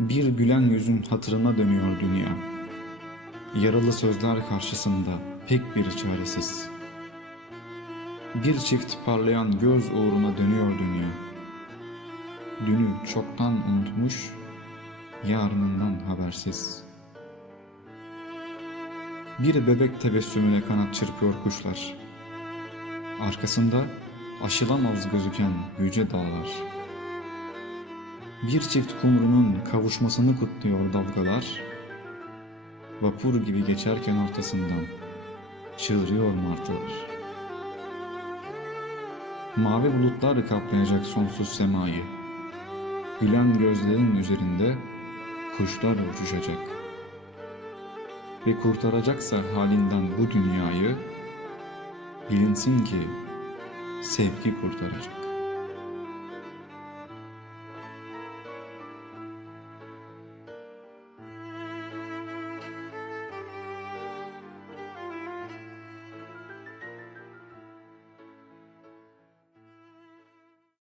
Bir gülen yüzün hatırına dönüyor dünya. Yaralı sözler karşısında pek bir çaresiz. Bir çift parlayan göz uğruna dönüyor dünya. Dünü çoktan unutmuş, yarınından habersiz. Bir bebek tebessümüne kanat çırpıyor kuşlar. Arkasında aşılamaz gözüken yüce dağlar. Bir çift kumrunun kavuşmasını kutluyor dalgalar. Vapur gibi geçerken ortasından çığırıyor martılar. Mavi bulutlar kaplayacak sonsuz semayı. Gülen gözlerin üzerinde kuşlar uçuşacak. Ve kurtaracaksa halinden bu dünyayı, bilinsin ki sevgi kurtaracak.